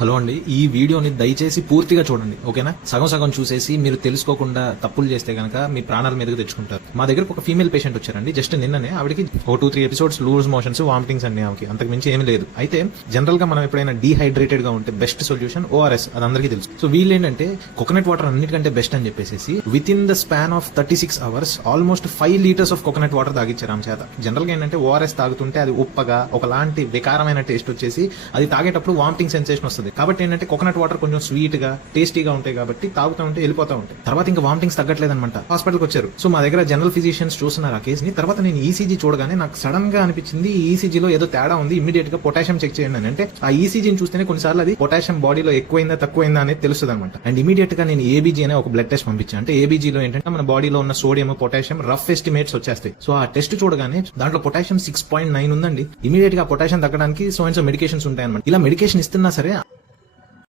Hello అండి, ఈ వీడియోని దయచేసి పూర్తిగా చూడండి, ఓకేనా? సగం సగం చూసేసి మీరు తెలుసుకోకుండా తప్పులు చేస్తే గనక మీ ప్రాణాల మీదకి తెచ్చుకుంటారు. మా దగ్గరకు ఒక ఫీమేల్ పేషెంట్ వచ్చారండి. జస్ట్ నిన్ననే ఆవిడకి 2-3 ఎపిసోడ్స్ లూజ్ మోషన్స్, వామిటింగ్స్ అండి. ఆమెకి అంతకు మించి ఏమీ లేదు. అయితే జనరల్ గా మనం ఎప్పుడైనా డీహైడ్రేటెడ్ గా ఉంటే బెస్ట్ సొల్యూషన్ ORS, అది అందరికీ తెలుసు. సో వీళ్ళు ఏంటంటే కోకోనట్ వాటర్ అన్నిటికంటే బెస్ట్ అని చెప్పేసి with in the span of 36 hours almost 5 liters of coconut water తాగిచ్చారు ఆమె చేత. జనరల్ గా ఏంటంటే ORS తాగుతుంటే అది ఉప్పగా ఒకలాంటి వికారమైన టేస్ట్ వచ్చేసి అది తాగేటప్పుడు వామిటింగ్ సెన్సేషన్ వస్తుంది. కాబట్టి ఏంటంటే కోకోనట్ వాటర్ కొంచెం స్వీట్ గా టేస్టీగా ఉంటాయి కాబట్టి తాగుతూ ఉంటే వెళ్ళిపోతా ఉంటాయి. తర్వాత ఇంకా వామిటింగ్స్ తగ్గట్లేదన్నమాట. హాస్పిటల్కి వచ్చారు. సో మా దగ్గర జనరల్ ఫిజిషియన్స్ చూస్తున్నారు ఆ కేసుని. తర్వాత నేను ఈసీజీ చూడగానే నాకు సడన్ గా అనిపించింది ఈసీజీలో ఏదో తేడా ఉంది, ఇమీడియట్ గా పొటాషియం చెక్ చేయండి అని. అంటే ఆ ఈసీజీని చూస్తేనే కొన్నిసార్లు అది పొటాషియం బాడీలో ఎక్కువైందా తక్కువైందా అనేది తెలుస్తుంది అనమాట. అండ్ ఇమీడియట్ గా నేను ఏబీజీ అనే ఒక బ్లడ్ టెస్ట్ పంపించాను. అంటే ఏబీజీలో ఏంటంటే మన బాడీలో ఉన్న సోడియం, పొటాషియం రఫ్ ఎస్టిమేట్స్ వచ్చేస్తాయి. సో ఆ టెస్ట్ చూడగానే దాంట్లో పొటాషియం 6.9 ఉందండి. ఇమీడియట్ గా పొటాషియం తగ్గడానికి సో మెడికేషన్స్ ఉంటాయన్నమాట. ఇలా మెడికేషన్ ఇస్తున్నా సరే